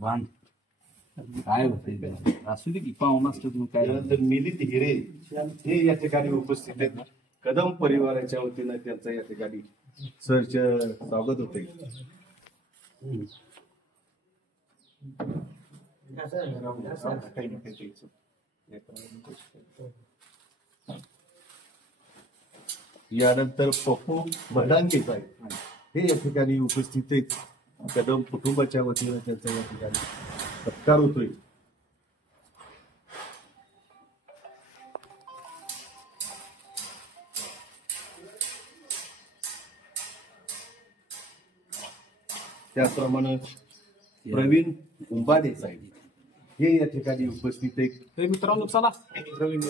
बांध काय होते असू दे की पाहुणा असतो तुम्ही काय. त्यानंतर मिलिंद हिरे हे या ठिकाणी उपस्थित आहेत. कदम परिवाराच्या वतीनं त्यांचं या ठिकाणी सहर्ष स्वागत होते. यानंतर पप्पू भडांगे साहेब हे या ठिकाणी उपस्थित आहेत. कदम कुटुंबाच्या वतीनं त्यांचा या ठिकाणी सत्कार होतोय. त्याप्रमाणे प्रवीण उंबाडे साहेब हे या ठिकाणी उपस्थित आहेत. मित्रांनो चला प्रवीण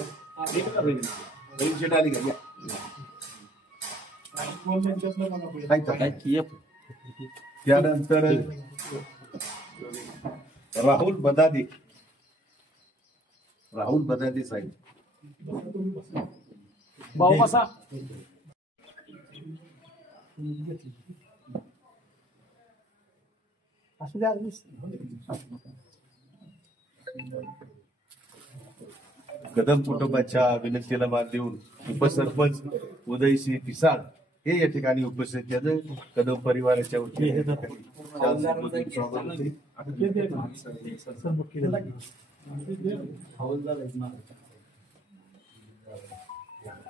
शेट आली का? त्यानंतर राहुल बदादे साहेब भाऊ कसा कदम कुटुंबाच्या विनंतीला मान देऊन उपसरपंच उदयसिंह पिसाळ हे या ठिकाणी उपस्थित त्यानं कदम परिवाराच्या वतीने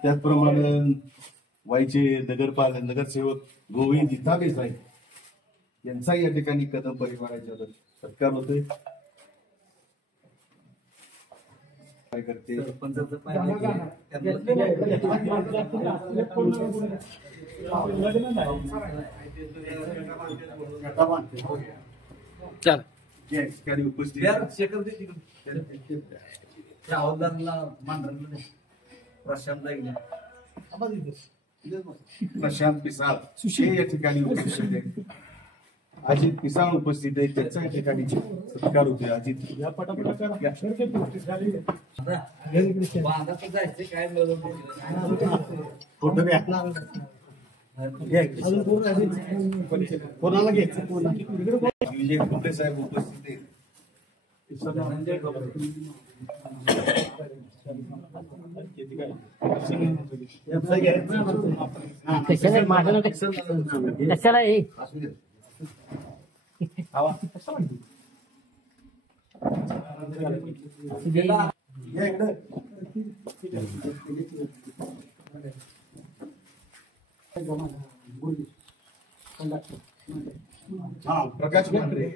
त्याचप्रमाणे वाईचे नगरसेवक गोविंद इथाबे साहेब यांचा या ठिकाणी कदम परिवाराच्या सत्कार होतोय. प्रशांत पिसाळ या ठिकाणी उपस्थित आहे. अजित पिसाळ उपस्थित आहे. त्याच्या या ठिकाणी सत्कार होते. अजित कोणाला घ्यायचं विजय कुंटे साहेब उपस्थित आहे. प्रकाश मांढरे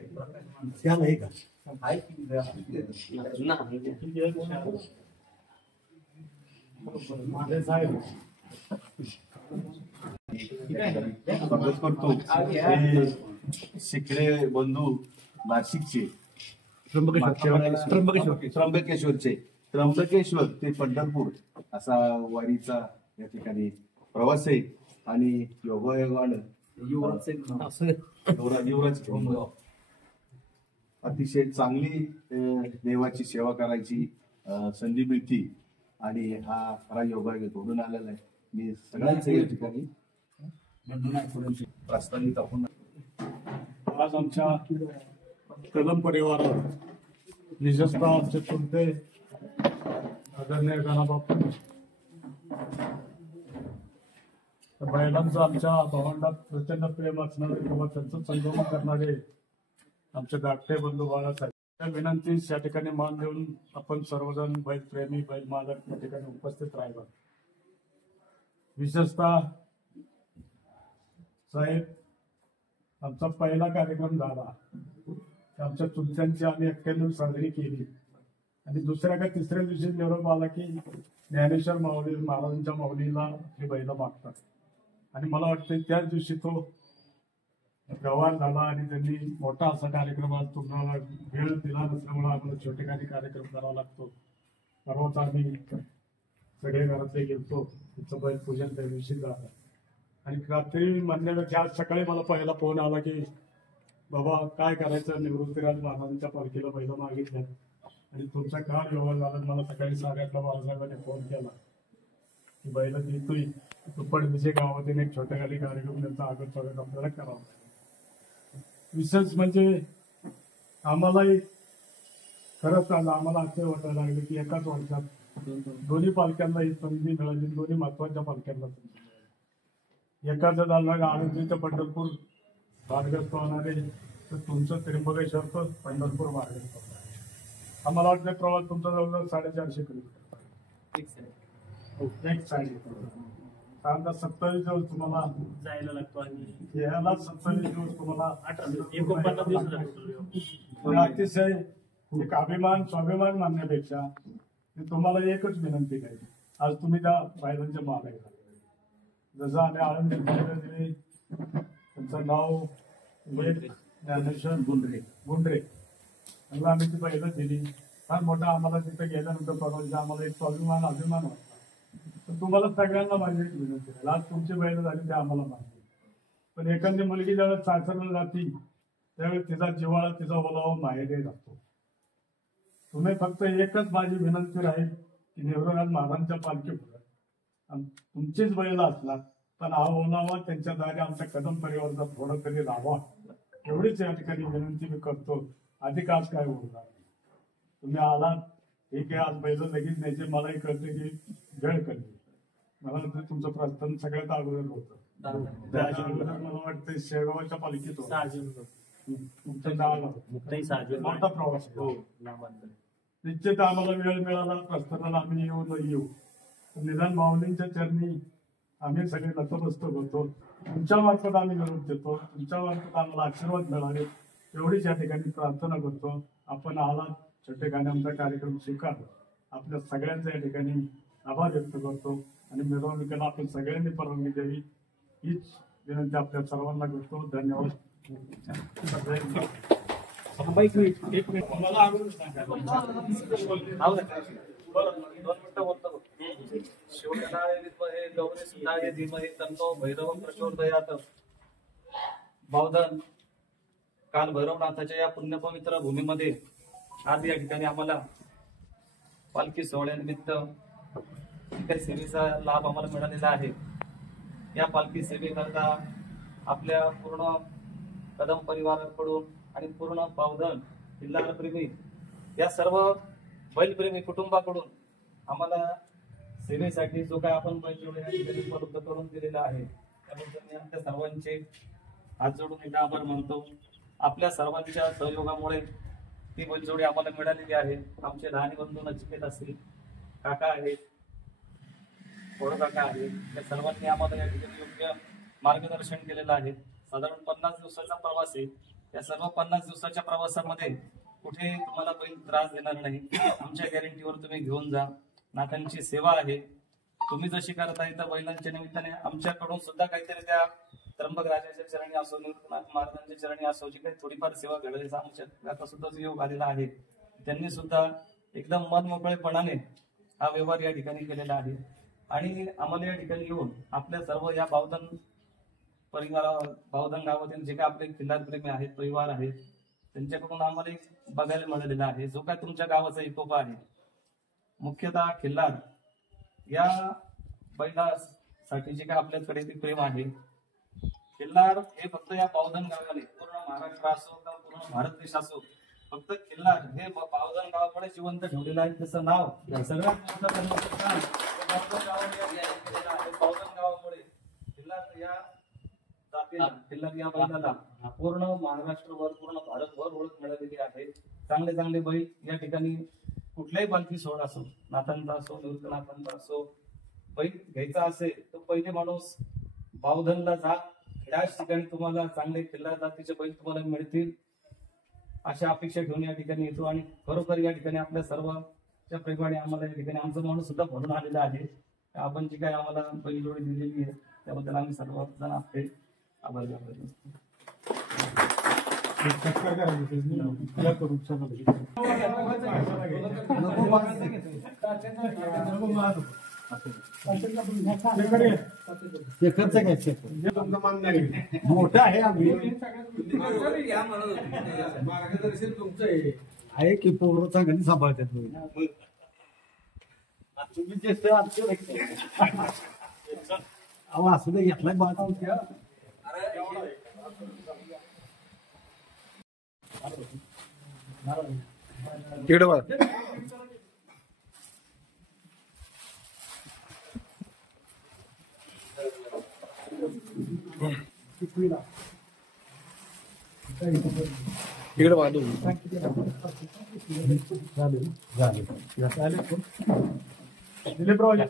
आहे का? शिकले बंधू नाशिकचे त्र्यंबकेश्वर ते पंढरपूर असा वारीचा या ठिकाणी प्रवास आहे. आणि योगायोगानं अतिशय चांगली देवाची सेवा करायची संधी मिळती आणि हा खरा योगायोग घडून आलेला आहे. मी सगळ्यांचं या ठिकाणी प्रास्ताविक आपण आज आमच्या कदम परिवारावर विशेषतः आमचे चुलते आदरणीय गणाबापू बैलांचं आमच्या भावंडात प्रचंड प्रेम असणारे किंवा त्यांचं संगोपन करणारे आमचे धाकटे बंधू बाळासाहेब त्या विनंतीस या ठिकाणी मान देऊन आपण सर्वजण बैल प्रेमी बैल मालक या ठिकाणी उपस्थित राहिला. विशेषतः साहेब आमचा पहिला कार्यक्रम झाला आमच्या चुलत्यांची आम्ही एक्क्याण्णव साजरी केली आणि दुसऱ्या का तिसऱ्या दिवशी निरोप आला की ज्ञानेश्वर माऊली महाराजांच्या माऊलीला हे बैल मागतात आणि मला वाटतं त्याच दिवशी तो व्यवहार झाला आणि त्यांनी मोठा असा कार्यक्रम आज तुम्हाला वेळ दिला नसल्यामुळे आम्हाला छोटेखानी कार्यक्रम करावा लागतो. परवाच आम्ही सगळे घरातले गेलतो तिचं बैल पूजन त्या दिवशी झालं आणि रात्री म्हणण्यापेक्षा आज सकाळी मला पहिला फोन आला की बाबा काय करायचं निवृत्तीराज महाराजांच्या पालखीला बैल मागितलं आणि तुमचा काय व्यवहार झाला. मला सकाळी 8:30 बाळासाहेबांनी फोन केला की बैल येतोय तुपडदिशे गावातील एक छोट्या खाली कार्यक्रम त्यांचा आगत स्वागत आपल्याला करावा लागेल. विशेष म्हणजे आम्हालाही खरंच आम्हाला असं वाटायला लागलं की एकाच वर्षात दोन्ही पालख्यांना ही संधी मिळाली, दोन्ही महत्वाच्या पालख्यांना संधी मिळाली. एकाचं झालं आळंदीचं पंढरपूर मार्गस्थ होणारे तर तुमचं त्र्यंबकेश्वर तर पंढरपूर मार्गस्थ होणार. आम्हाला वाटतं प्रवास तुमचा जवळजवळ 450 किलोमीटर एक साईड. साधारण 27 दिवस तुम्हाला जायला लागतो आणि याला 27 दिवस तुम्हाला 49 दिवस लागतो. अतिशय एक अभिमान स्वाभिमान मानण्यापेक्षा तुम्हाला एकच विनंती आहे. आज तुम्ही त्या बैलांच्या मालक झाले. जसं आम्ही आळंदी दिले त्यांचं नाव ज्ञानेश्वर गुंडरे त्यांना आम्ही ती बैलं दिली. फार मोठा आम्हाला तिथे गेल्यानंतर परवाच्या आम्हाला एक स्वाभिमान अभिमान वाटला. तर तुम्हाला सगळ्यांना माझी एक विनंती आहे. आज तुमची बैल झाली ते आम्हाला माहिती, पण एखादी मुलगी ज्यावेळेस सासरला जाती त्यावेळेस तिचा जिव्हाळा तिचा ओलावा माहेरी राहतो. तुम्ही फक्त एकच माझी विनंती राहील की नेवराज महाराजांच्या पालखी पुढे तुमचीच बैल असला पण हा ओलावा त्यांच्या दारी आमच्या कदम परिवाराचा थोडं तरी लावा, एवढीच या ठिकाणी विनंती मी करतो. अधिक आज काय बोलणार तुम्ही आलात ठीक आहे. आज बैल लगेच न्यायचे मलाही कळते की वेळ कळली. मला वाटतं तुमचं प्रस्थान सगळ्यात अगोदर होतं. त्याच्या अगोदर मला वाटतं शेगावच्या पालखीत होतं. तुमचं जावं मोठा प्रवास आहे. निश्चित आम्हाला वेळ मिळाला प्रस्थानाला आम्ही येऊ. निदान माऊलींच्या चरणी आम्ही सगळे नतमस्तक होतो. तुमच्या मार्फत आम्ही निरोप देतो. तुमच्या मार्फत आम्हाला आशीर्वाद मिळाले एवढीच या ठिकाणी प्रार्थना करतो. आपण आलात छोटेखाने आमचा कार्यक्रम स्वीकारला. आपल्या सगळ्यांचा या ठिकाणी आभार व्यक्त करतो आणि मिरवणुकीला आपण सगळ्यांनी परवानगी द्यावी हीच विनंती आपल्या सर्वांना करतो. धन्यवाद. एक मिनिट मला आवडून सांगा. 2 मिनिटं बोलतो. शिवनाळे गौरी सुताळे धीमहि तन्नो भैरव प्रचोदयात्. बावधन काल भैरवनाथाच्या या पुण्यपवित्र भूमीमध्ये आज या ठिकाणी आम्हाला पालखी सोहळ्यानिमित्त काही सेवेचा लाभ आम्हाला मिळालेला आहे. या पालखी सेवेकरता आपल्या पूर्ण कदम परिवाराकडून आणि पूर्ण बावधन किल्लारप्रेमी या सर्व बैलप्रेमी कुटुंबाकडून आम्हाला सेवेसाठी जो काय आपण बैलजोडी या ठिकाणी उपलब्ध करून दिलेला आहे त्याबद्दल मी आमच्या सर्वांचे हात जोडून एकदा आभार मानतो. आपल्या सर्वांच्या सहयोगामुळे ती बैलजोडी आम्हाला मिळालेली आहे. आमचे लहान बंधू नचिकेत असतील, काका आहेत, थोडं काका आहेत, या सर्वांनी आम्हाला या ठिकाणी योग्य मार्गदर्शन केलेलं आहे. साधारण 50 दिवसाचा प्रवास आहे. या सर्व 50 दिवसाच्या प्रवासामध्ये कुठे तुम्हाला बैल त्रास देणार नाही. आमच्या गॅरंटीवर तुम्ही घेऊन जा. नाथांची सेवा आहे. तुम्ही जशी करताय तर बैलांच्या निमित्ताने आमच्याकडून सुद्धा काहीतरी त्या त्र्यंबक राजाच्या चरणी असो, निवृत्तनाथ महाराजांच्या चरणी असो, जी काही थोडीफार सेवा घडवायचा आमच्या आता सुद्धा जो योग आलेला आहे त्यांनी सुद्धा एकदम मन मोकळेपणाने हा व्यवहार या ठिकाणी केलेला आहे. आणि आम्हाला या ठिकाणी येऊन आपल्या सर्व या बावधन गावातील जे काही आपले किल्लारप्रेमी आहेत, परिवार आहेत, त्यांच्याकडून आम्हाला बघायला मिळालेला आहे जो काय तुमच्या गावाचा इकोपा आहे. मुख्यतः खिल्लार या बैलासाठी जे काय आपल्याकडे ते प्रेम आहे. खिल्लार हे फक्त या बावधन गावाने पूर्ण महाराष्ट्र असो किंवा पूर्ण भारत देश असो, फक्त खिल्लार हे बावधन गावाकडे जिवंत ठेवलेलं आहे. त्याचं नाव सगळ्यात बावधन गावामुळे खिल्लार या जातीला, खिल्लार या बैलाला पूर्ण महाराष्ट्रभर पूर्ण भारतभर ओळख मिळालेली आहे. चांगले चांगले बैल या ठिकाणी कुठल्याही पालखी सोहळा असो, नाथांचा असो, निवृत्तनाथांचा असो, बैल घ्यायचा असेल तर पहिले माणूस बावधनला जा. त्याच ठिकाणी तुम्हाला चांगले खिल्लार जातीचे बैल तुम्हाला मिळतील अशा अपेक्षा घेऊन या ठिकाणी येतो. आणि खरोखर या ठिकाणी आपल्या सर्वच्या प्रेमाने आम्हाला या ठिकाणी आमचा माणूस सुद्धा भरून आलेला आहे. आपण जी काही आम्हाला बैलजोडी दिलेली आहे त्याबद्दल आम्ही सर्वजण आपले आभार व्यक्त मोठा आहे आम्ही मार्गदर्शन तुमचं आहे की पोरं चांगली सांभाळतात. तुम्ही ज्येष्ठ अहो असं नाही घेतलाय बाजू होत्या तिकडे बघ तिकडे बाजू दिलीपराव या.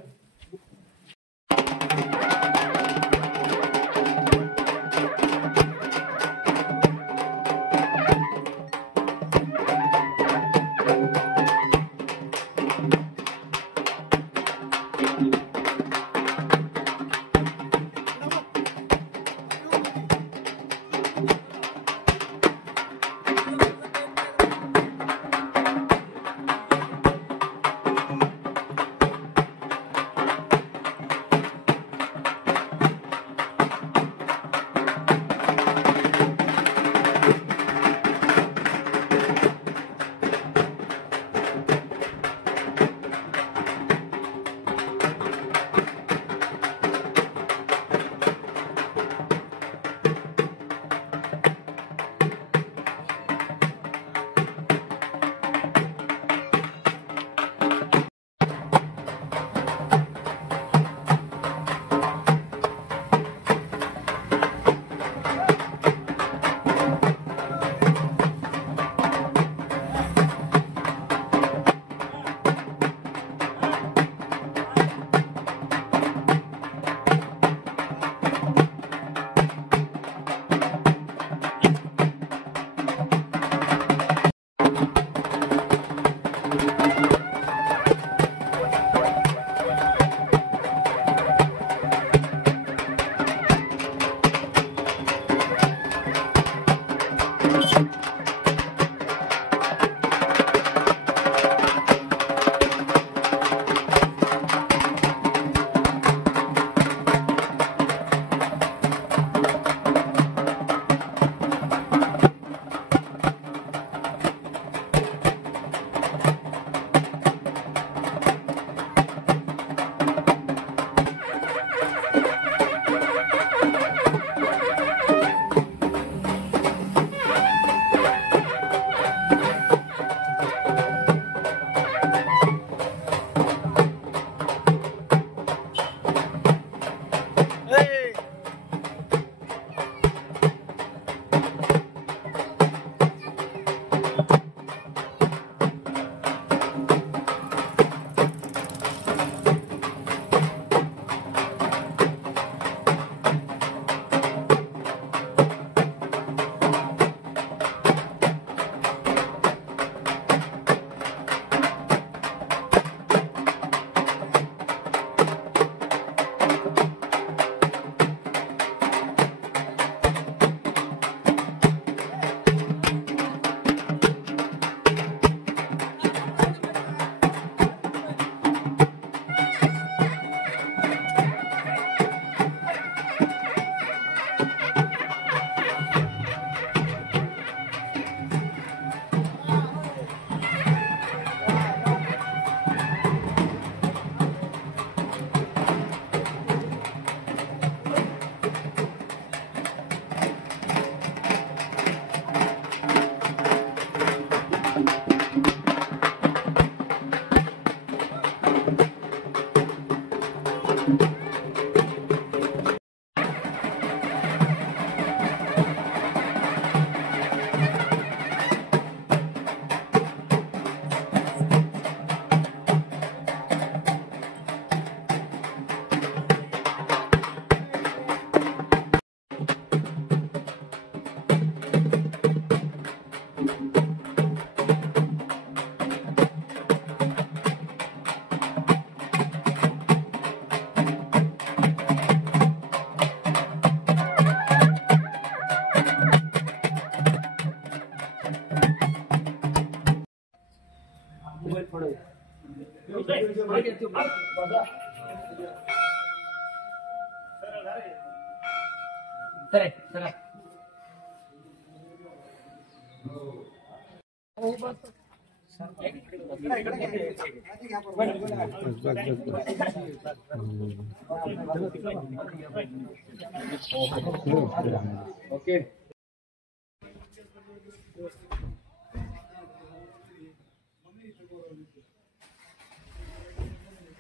ओके.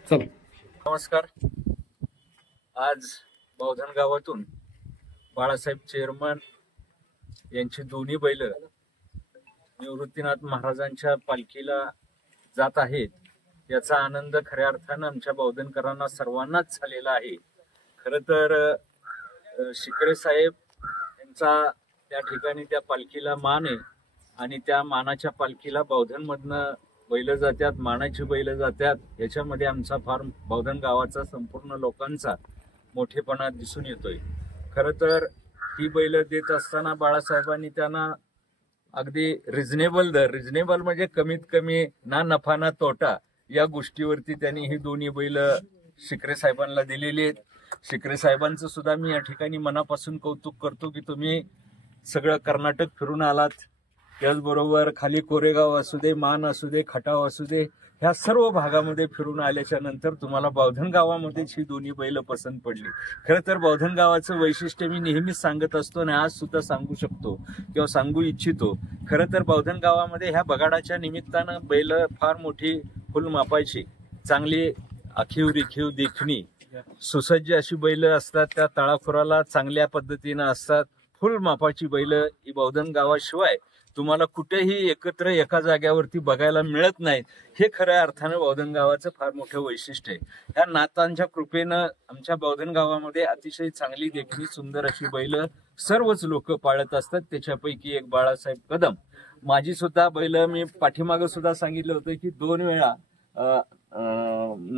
चल. नमस्कार. आज बौद्धन गावातून बाळासाहेब चेअरमन यांची दोन्ही बैल निवृत्तीनाथ महाराजांच्या पालखीला जात आहेत. याचा आनंद खऱ्या अर्थानं आमच्या बौद्धनकरांना सर्वांनाच झालेला आहे. खरं तर शिकरे साहेब यांचा त्या ठिकाणी त्या पालखीला मान आहे आणि त्या मानाच्या पालखीला बौद्धनमधनं बैल जातात, मानाची बैल जातात. याच्यामध्ये आमचा फार बौद्धन गावाचा संपूर्ण लोकांचा मोठेपणा दिसून येतोय. खरं तर ही बैल देत असताना बाळासाहेबांनी त्यांना अगदी रिझनेबल दर, रिझनेबल म्हणजे कमीत कमी ना नफा ना तोटा, या गोष्टीवरती त्यांनी ही दोन्ही बैल शिकरे साहेबांना दिलेली आहेत. शिकरे साहेबांचं सुद्धा मी या ठिकाणी मनापासून कौतुक करतो की तुम्ही सगळं कर्नाटक फिरून आलात. त्याचबरोबर खाली कोरेगाव असू दे, मान असू दे, खटाव असू दे, ह्या सर्व भागामध्ये फिरून आल्याच्या नंतर तुम्हाला बौद्धन गावामध्येच ही दोन्ही बैल पसंत पडली. खरं तर बौद्धन गावाचं वैशिष्ट्य मी नेहमीच सांगत असतो आणि आज सुद्धा सांगू शकतो किंवा सांगू इच्छितो. खरं तर बौद्धन गावामध्ये ह्या बगाडाच्या निमित्तानं बैल फार मोठी फुल मापायची, चांगली आखीव रेखीव देखणी सुसज्ज अशी बैल असतात. त्या तळाखोराला चांगल्या पद्धतीनं असतात. फुल मापाची बैल ही बौद्धन गावाशिवाय तुम्हाला कुठेही एकत्र एका जाग्यावरती बघायला मिळत नाहीत. हे खऱ्या अर्थानं बौद्धन गावाचं फार मोठं वैशिष्ट्य आहे. ह्या नातांच्या कृपेनं आमच्या बौद्धन गावामध्ये अतिशय चांगली देखणी सुंदर अशी बैल सर्वच लोक पाळत असतात. त्याच्यापैकी एक बाळासाहेब कदम माझी सुद्धा बैल मी पाठीमागं सुद्धा सांगितलं होतं की 2 वेळा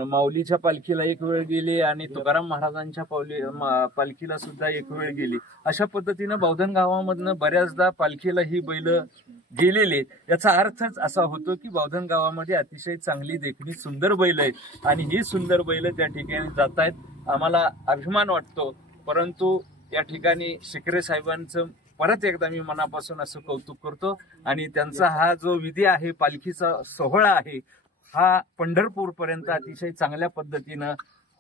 माऊलीच्या पालखीला एक वेळ गेली आणि तुकाराम महाराजांच्या पालखीला सुद्धा एक वेळ गेली. अशा पद्धतीनं बौद्धन गावामधनं बऱ्याचदा पालखीला ही बैल गेलेले. याचा अर्थच असा होतो की बौद्धन गावामध्ये अतिशय चांगली देखणी सुंदर बैल आहेत आणि ही सुंदर बैल त्या ठिकाणी जात आहेत. आम्हाला अभिमान वाटतो. परंतु या ठिकाणी शिकरे साहेबांचं परत एकदा मी मनापासून असं कौतुक करतो आणि त्यांचा हा जो विधी आहे, पालखीचा सोहळा आहे, हा पंढरपूर पर्यंत अतिशय चांगल्या पद्धतीनं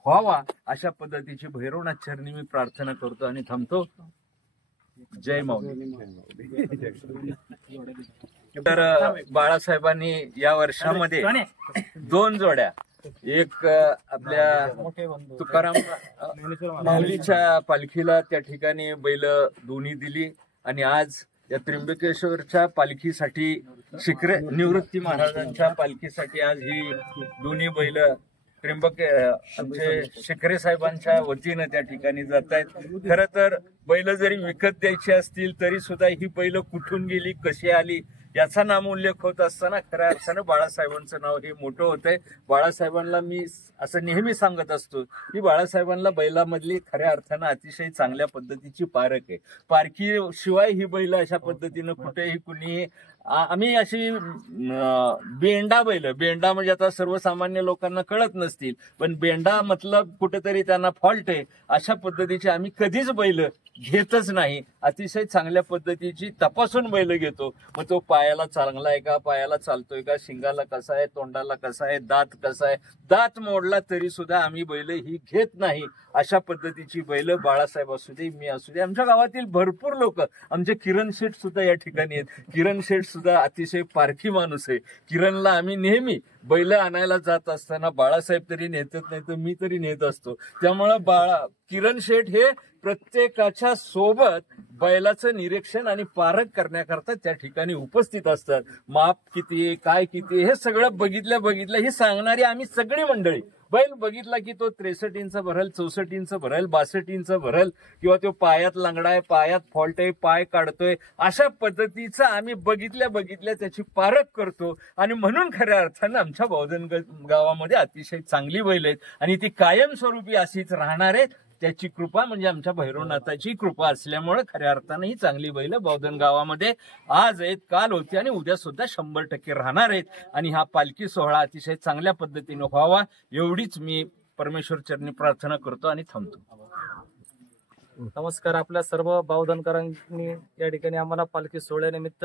व्हावा अशा पद्धतीची भैरवनाथ चरणी मी प्रार्थना करतो आणि थांबतो. जय माऊली. तर बाळासाहेबांनी या वर्षामध्ये 2 जोड्या, एक आपल्या तुकाराम माऊलीच्या पालखीला त्या ठिकाणी बैल दोन्ही दिली आणि आज या त्र्यंबकेश्वरच्या पालखीसाठी शिकरे निवृत्ती महाराजांच्या पालखीसाठी आज ही दोन्ही बैल आमचे शिकरे साहेबांच्या वतीनं त्या ठिकाणी जात आहेत. खरं तर बैल जरी विकत द्यायची असतील तरी सुद्धा ही बैल कुठून गेली, कशी आली याचा नामोल्लेख होत असताना खऱ्या अर्थानं बाळासाहेबांचं नाव हे मोठं होतंय. बाळासाहेबांना मी असं नेहमी सांगत असतो की बाळासाहेबांना बैलामधली खऱ्या अर्थानं अतिशय चांगल्या पद्धतीची पारख आहे. पारखी शिवाय ही बैल अशा पद्धतीनं कुठेही कुणी आम्ही अशी बेंडा बैल, बेंडा म्हणजे आता सर्वसामान्य लोकांना कळत नसतील पण बेंडा मतलब कुठेतरी त्यांना फॉल्ट आहे अशा पद्धतीची आम्ही कधीच बैल घेतच नाही. अतिशय चांगल्या पद्धतीची तपासून बैल घेतो. मग तो पायाला चांगला आहे का, पायाला चालतोय का, शिंगाला कसा आहे, तोंडाला कसा आहे, दात कसा आहे, दात मोडला तरी सुद्धा आम्ही बैल ही घेत नाही. अशा पद्धतीची बैल बाळासाहेब असू दे, मी असू दे, आमच्या गावातील भरपूर लोक, आमचे किरण शेठ सुद्धा या ठिकाणी आहेत. किरण शेठ सुद्धा अतिशय पारखी माणूस आहे. किरणला आम्ही नेहमी बैल आणायला जात असताना बाळासाहेब तरी नेतच नाही तर मी तरी नेत असतो. त्यामुळं किरण शेठ हे प्रत्येकाच्या सोबत बैलाचं निरीक्षण आणि पारख करण्याकरता त्या ठिकाणी उपस्थित असतात. माप किती, काय किती, हे सगळं बघितल्या ही सांगणारी आम्ही सगळी मंडळी. बैल बघितला की तो 63 इंच भरेल, 64 इंच भरेल, 62 इंच भरेल किंवा तो पायात लंगडा आहे, पायात फॉल्ट आहे, पाय काढतोय, अशा पद्धतीचं आम्ही बघितल्या त्याची पारख करतो. आणि म्हणून खऱ्या अर्थानं आमच्या बौद्धन गावामध्ये अतिशय चांगली बैल आहेत आणि ती कायमस्वरूपी अशीच राहणार आहेत. त्याची कृपा म्हणजे आमच्या भैरवनाथाची कृपा असल्यामुळे खऱ्या अर्थानं ही चांगली बैल बौद्धन गावामध्ये आज आहेत, काल होती आणि उद्या सुद्धा 100% राहणार आहेत. आणि हा पालखी सोहळा अतिशय चांगल्या पद्धतीने व्हावा एवढीच मी परमेश्वर चरणी प्रार्थना करतो आणि थांबतो. नमस्कार. आपल्या सर्व बौद्धनकरांनी या ठिकाणी आम्हाला पालखी सोहळ्यानिमित्त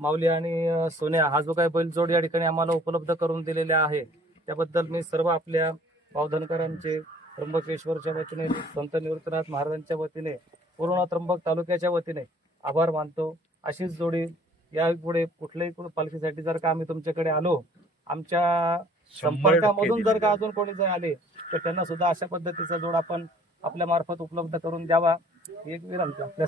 माऊली आणि सोन्या हा जो काही बैलजोड या ठिकाणी आम्हाला उपलब्ध करून दिलेला आहे त्याबद्दल मी सर्व आपल्या भावधनकरांचे त्र्यंबकेश्वरच्या वतीने संत निवृत्तीनाथ महाराजांच्या वतीने पूर्ण त्र्यंबक तालुक्याच्या वतीने आभार मानतो. अशीच जोडी यापुढे कुठल्याही पालखीसाठी जर का आम्ही तुमच्याकडे आलो, आमच्या संपर्कामधून जर का अजून कोणी जर आले तर त्यांना सुद्धा अशा पद्धतीचा जोड आपण आपल्या मार्फत उपलब्ध करून द्यावा ही एक विनंती आपल्या